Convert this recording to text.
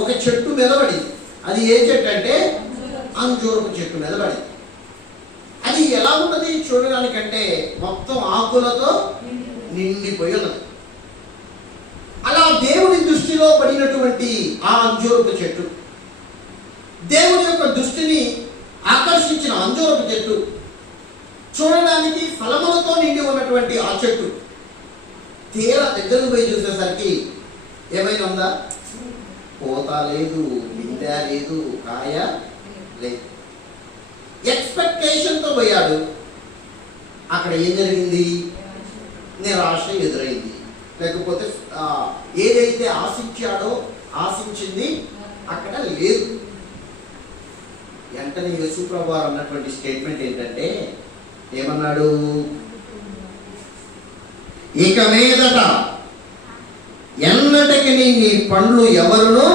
ఒక చెట్టు మీద పడింది. అది ఏ చెట్టు అంటే అంజూరపు చెట్టు మీద పడింది. అది ఎలా ఉన్నది చూడడానికంటే మొత్తం ఆకులతో నిండిపోయి ఉన్నది. అలా దేవుని దృష్టిలో పడినటువంటి ఆ అంజూరపు చెట్టు, దేవుని యొక్క దృష్టిని ఆకర్షించిన అంజూరపు చెట్టు, చూడడానికి ఫలములతో నిండి ఉన్నటువంటి ఆ చెట్టు తీరా దగ్గరకు పోయి చూసేసరికి ఏమైనా ఉందా? పూత లేదు, గింజ లేదు, కాయ లేదు. ఎక్స్పెక్టేషన్తో పోయాడు. అక్కడ ఏం జరిగింది? నిరాశ ఎదురైంది. లేకపోతే ఏదైతే ఆశించాడో ఆశించింది అక్కడ లేదు. వెంటనే యేసుప్రభువు అన్నటువంటి స్టేట్మెంట్ ఏంటంటే, ఏమన్నాడు? ఇక మీదట ఎన్నటికి నీ పండ్లు ఎవరునో